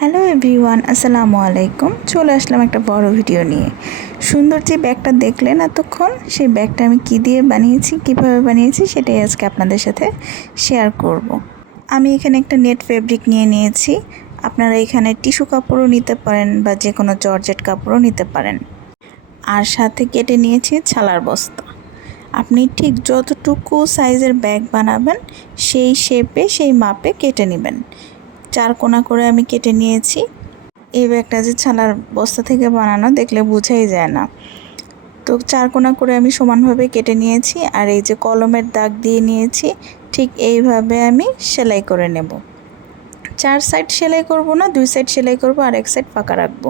Hello everyone, আসসালামু আলাইকুম। চলে আসলাম একটা বড় ভিডিও নিয়ে। সুন্দর যে ব্যাগটা দেখলেন এতক্ষণ, সেই ব্যাগটা আমি কি দিয়ে বানিয়েছি, কিভাবে বানিয়েছি সেটাই আজকে আপনাদের সাথে শেয়ার করব। আমি এখানে একটা নেট ফেব্রিক নিয়ে নিয়েছি। আপনারা এখানে টিস্যু কাপড়ও নিতে পারেন বা যে কোনো জর্জেট কাপড়ও নিতে পারেন। আর সাথে কেটে নিয়েছি ছালার বস্তা। আপনি ঠিক যতটুকু সাইজের ব্যাগ বানাবেন সেই শেপে সেই মাপে কেটে নেবেন। 4 কোনা করে আমি কেটে নিয়েছি। এই ব্যাগটা যে ছালার বস্তা থেকে বানানো, দেখলে বোঝাই যায় না। তো 4 কোনা করে আমি সমানভাবে কেটে নিয়েছি। আর এই যে কলমের দাগ দিয়ে নিয়েছি, ঠিক এইভাবে আমি সেলাই করে নেব। 4 সাইড সেলাই করব না, 2 সাইড সেলাই করব আর 1 সাইড ফাঁকা রাখবো।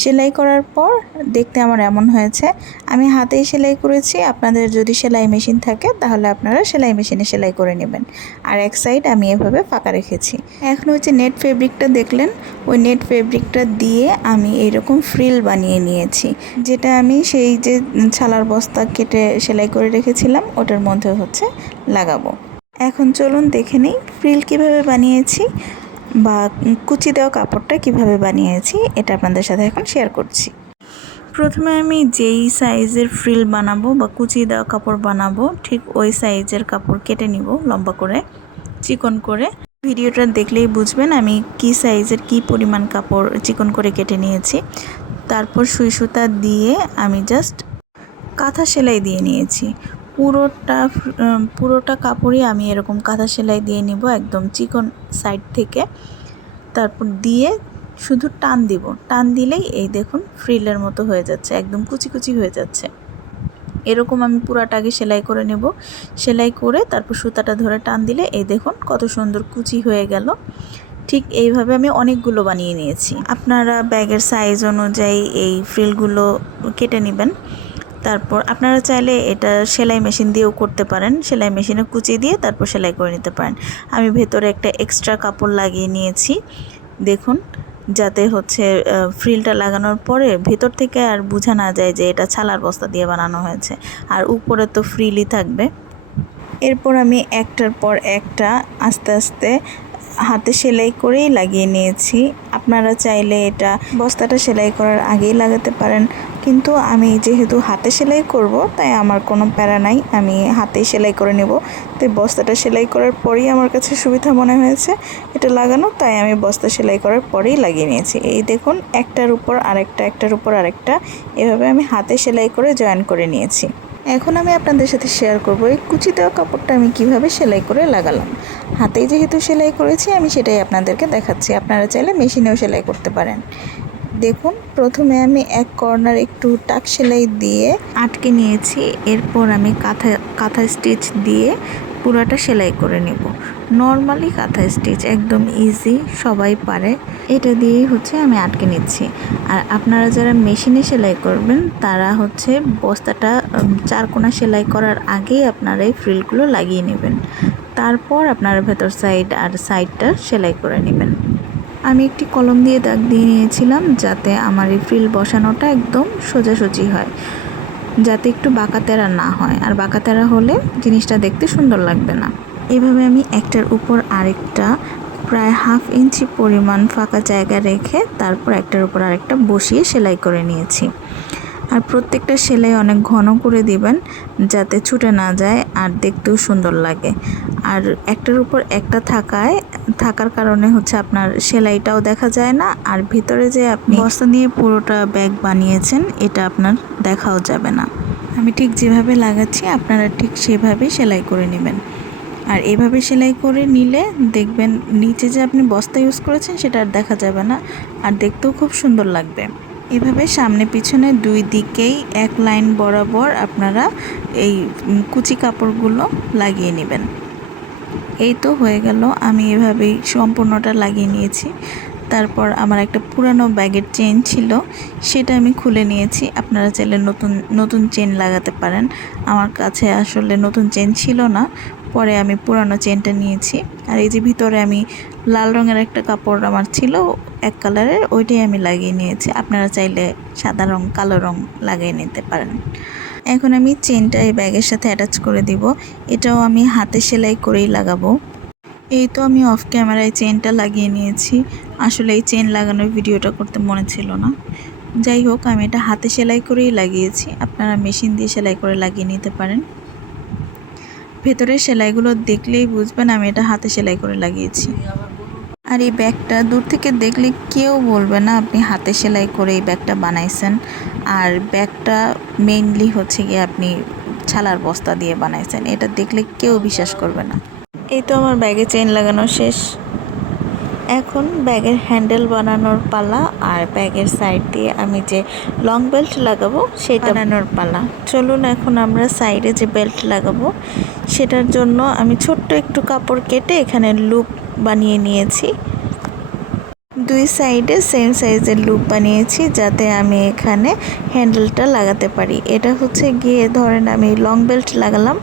সেলাই করার পর দেখতে আমার এমন হয়েছে। আমি হাতেই সেলাই করেছি। আপনাদের যদি সেলাই মেশিন থাকে তাহলে আপনারা সেলাই মেশিনে সেলাই করে নেবেন। আর 1 সাইড আমি এভাবে ফাঁকা রেখেছি। এখন হচ্ছে নেট ফেব্রিকটা দেখলেন, ওই নেট ফেব্রিকটা দিয়ে আমি এইরকম ফ্রিল বানিয়ে নিয়েছি, যেটা আমি সেই যে ছালার বস্তা কেটে সেলাই করে রেখেছিলাম ওটার মধ্যে হচ্ছে লাগাবো। এখন চলুন দেখে নিই ফ্রিল কীভাবে বানিয়েছি বা কুচি দেওয়া কাপড়টা কিভাবে বানিয়েছি, এটা আপনাদের সাথে এখন শেয়ার করছি। প্রথমে আমি যেই সাইজের ফ্রিল বানাবো বা কুচি দেওয়া কাপড় বানাবো, ঠিক ওই সাইজের কাপড় কেটে নিব লম্বা করে, চিকন করে। ভিডিওটা দেখলেই বুঝবেন আমি কি সাইজের কি পরিমাণ কাপড় চিকন করে কেটে নিয়েছি। তারপর সুই সুতা দিয়ে আমি জাস্ট কাঁথা সেলাই দিয়ে নিয়েছি। পুরোটা কাপড়ই আমি এরকম কাঁথা সেলাই দিয়ে নিব একদম চিকন সাইড থেকে। তারপর দিয়ে শুধু টান দিব, টান দিলেই এই দেখুন ফ্রিলের মতো হয়ে যাচ্ছে, একদম কুচি কুচি হয়ে যাচ্ছে। এরকম আমি পুরাটা আগে সেলাই করে নেব। সেলাই করে তারপর সুতাটা ধরে টান দিলে এই দেখুন কত সুন্দর কুচি হয়ে গেল। ঠিক এইভাবে আমি অনেকগুলো বানিয়ে নিয়েছি। আপনারা ব্যাগের সাইজ অনুযায়ী এই ফ্রিলগুলো কেটে নেবেন। তারপর আপনারা চাইলে এটা সেলাই মেশিন দিয়েও করতে পারেন, সেলাই মেশিনে কুচি দিয়ে তারপর সেলাই করে নিতে পারেন। আমি ভেতরে একটা এক্সট্রা কাপড় লাগিয়ে নিয়েছি দেখুন, যাতে হচ্ছে ফ্রিলটা লাগানোর পরে ভেতর থেকে আর বোঝা না যায় যে এটা ছালার বস্তা দিয়ে বানানো হয়েছে। আর উপরে তো ফ্রিলই থাকবে। এরপর আমি একটার পর একটা আস্তে আস্তে হাতে সেলাই করেই লাগিয়ে নিয়েছি। আপনারা চাইলে এটা বস্তাটা সেলাই করার আগেই লাগাতে পারেন, কিন্তু আমি যেহেতু হাতে সেলাই করব তাই আমার কোনো প্যারা নাই, আমি হাতেই সেলাই করে নেব। তাই বস্তাটা সেলাই করার পরেই আমার কাছে সুবিধা মনে হয়েছে এটা লাগানো, তাই আমি বস্তা সেলাই করার পরেই লাগিয়ে নিয়েছি। এই দেখুন একটার উপর আরেকটা, একটার উপর আরেকটা, এভাবে আমি হাতে সেলাই করে জয়েন করে নিয়েছি। এখন আমি আপনাদের সাথে শেয়ার করব এই কুচি দেওয়া কাপড়টা আমি কিভাবে সেলাই করে লাগালাম। হাতেই যেহেতু সেলাই করেছি আমি সেটাই আপনাদেরকে দেখাচ্ছি। আপনারা চাইলে মেশিনেও সেলাই করতে পারেন। দেখুন প্রথমে আমি এক কর্নার একটু টাক সেলাই দিয়ে আটকে নিয়েছি। এরপর আমি কাঁথা স্টিচ দিয়ে পুরোটা সেলাই করে নেব। নর্মালি কাঁথা স্টিচ একদম ইজি, সবাই পারে। এটা দিয়েই হচ্ছে আমি আটকে নিচ্ছি। আর আপনারা যারা মেশিনে সেলাই করবেন তারা হচ্ছে বস্তাটা 4 কোনা সেলাই করার আগেই আপনারা এই ফ্রিলগুলো লাগিয়ে নেবেন। তারপর আপনারা ভেতর সাইড আর সাইডটা সেলাই করে নেবেন। আমি একটি কলম দিয়ে দাগ দিয়ে নিয়েছিলাম যাতে আমার এই ফ্রিল বসানোটা একদম সোজাসুজি হয়, যাতে একটু বাঁকাতেরা না হয়। আর বাঁকাতেরা হলে জিনিসটা দেখতে সুন্দর লাগবে না। এভাবে আমি একটার উপর আরেকটা প্রায় 1/2 ইঞ্চি পরিমাণ ফাঁকা জায়গা রেখে তারপর একটার উপর আরেকটা বসিয়ে সেলাই করে নিয়েছি। আর প্রত্যেকটা সেলাই অনেক ঘন করে দিবেন যাতে ছুটে না যায় আর দেখতেও সুন্দর লাগে। আর একটার উপর একটা থাকার কারণে হচ্ছে আপনার সেলাইটাও দেখা যায় না, আর ভিতরে যে আপনি বস্তা দিয়ে পুরোটা ব্যাগ বানিয়েছেন এটা আপনার দেখাও যাবে না। আমি ঠিক যেভাবে লাগাচ্ছি আপনারা ঠিক সেভাবেই সেলাই করে নেবেন। আর এভাবে সেলাই করে নিলে দেখবেন নিচে যে আপনি বস্তা ইউজ করেছেন সেটা আর দেখা যাবে না, আর দেখতেও খুব সুন্দর লাগবে। এভাবে সামনে পিছনে 2 দিকেই এক লাইন বরাবর আপনারা এই কুচি কাপড়গুলো লাগিয়ে নেবেন। এই তো হয়ে গেল, আমি এভাবেই সম্পূর্ণটা লাগিয়ে নিয়েছি। তারপর আমার একটা পুরানো ব্যাগের চেন ছিল, সেটা আমি খুলে নিয়েছি। আপনারা চাইলে নতুন চেন লাগাতে পারেন। আমার কাছে আসলে নতুন চেন ছিল না, পরে আমি পুরানো চেনটা নিয়েছি। আর এই যে ভিতরে আমি লাল রঙের একটা কাপড় আমার ছিল এক কালারের, ওইটাই আমি লাগিয়ে নিয়েছি। আপনারা চাইলে সাদা রং, কালো রং লাগিয়ে নিতে পারেন। এখন আমি চেনটা এই ব্যাগের সাথে অ্যাটাচ করে দিব। এটাও আমি হাতে সেলাই করেই লাগাবো। এই তো আমি অফ ক্যামেরায় চেনটা লাগিয়ে নিয়েছি। আসলে এই চেন লাগানোর ভিডিওটা করতে মনে ছিল না। যাই হোক, আমি এটা হাতে সেলাই করেই লাগিয়েছি। আপনারা মেশিন দিয়ে সেলাই করে লাগিয়ে নিতে পারেন। ভেতরের সেলাইগুলো দেখলেই বুঝবেন আমি এটা হাতে সেলাই করে লাগিয়েছি। আর এই ব্যাগটা দূর থেকে দেখলে কেউ বলবে না আপনি হাতে সেলাই করে এই ব্যাগটা বানাইছেন। আর ব্যাগটা মেইনলি হচ্ছে গিয়ে আপনি ছালার বস্তা দিয়ে বানাইছেন, এটা দেখলে কেউ বিশ্বাস করবে না। এই তো আমার ব্যাগে চেইন লাগানো শেষ। এখন ব্যাগের হ্যান্ডেল বানানোর পালা, আর ব্যাগের সাইড দিয়ে আমি যে লং বেল্ট লাগাবো সেটা বানানোর পালা। চলুন এখন আমরা সাইডে যে বেল্ট লাগাবো সেটার জন্য আমি ছোট্ট একটু কাপড় কেটে এখানে লুপ বানিয়ে নিয়েছি। দুই সাইডে সেম সাইজের লুপ বানিয়েছি যাতে আমি এখানে হ্যান্ডেলটা লাগাতে পারি। এটা হচ্ছে গিয়ে ধরেন আমি লং বেল্ট লাগালাম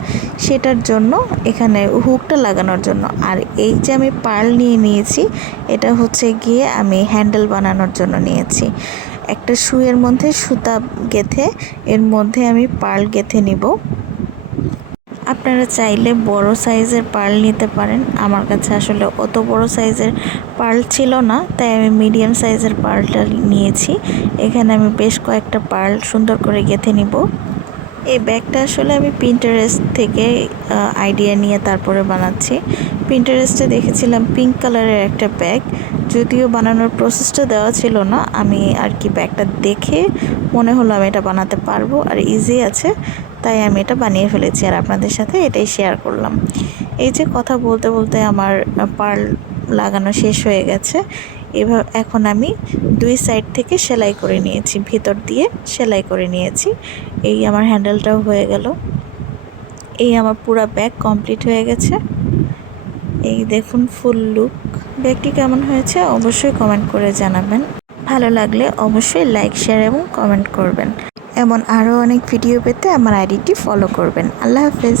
সেটার জন্য, এখানে হুকটা লাগানোর জন্য। আর এই যে আমি পার্ল নিয়ে নিয়েছি এটা হচ্ছে গিয়ে আমি হ্যান্ডেল বানানোর জন্য নিয়েছি। একটা সুইয়ের মধ্যে সুতা গেঁথে এর মধ্যে আমি পার্ল গেঁথে নিব। আপনারা চাইলে বড় সাইজের পার্ল নিতে পারেন। আমার কাছে আসলে অত বড় সাইজের পার্ল ছিল না, তাই আমি মিডিয়াম সাইজের পার্লটা নিয়েছি। এখানে আমি বেশ কয়েকটা পার্ল সুন্দর করে গেঁথে নিব। এই ব্যাগটা আসলে আমি পিন্টারেস্ট থেকে আইডিয়া নিয়ে তারপরে বানাচ্ছি। পিন্টারেস্টে দেখেছিলাম পিঙ্ক কালারের একটা ব্যাগ, যদিও বানানোর প্রসেসটা দেওয়া ছিল না। আমি আর কি ব্যাগটা দেখে মনে হলো আমি এটা বানাতে পারবো আর ইজি আছে, তাই আমি এটা বানিয়ে ফেলেছি আর আপনাদের সাথে এটাই শেয়ার করলাম। এই যে কথা বলতে বলতে আমার পার্ল লাগানো শেষ হয়ে গেছে। এভাবে এখন আমি দুই সাইড থেকে সেলাই করে নিয়েছি, ভিতর দিয়ে সেলাই করে নিয়েছি। এই আমার হ্যান্ডেলটাও হয়ে গেল। এই আমার পুরো ব্যাগ কমপ্লিট হয়ে গেছে। এই দেখুন ফুল লুক। ব্যাগটি কেমন হয়েছে অবশ্যই কমেন্ট করে জানাবেন। ভালো লাগলে অবশ্যই লাইক, শেয়ার এবং কমেন্ট করবেন। এমন আরও অনেক ভিডিও পেতে আমার আইডিটি ফলো করবেন। আল্লাহ হাফেজ।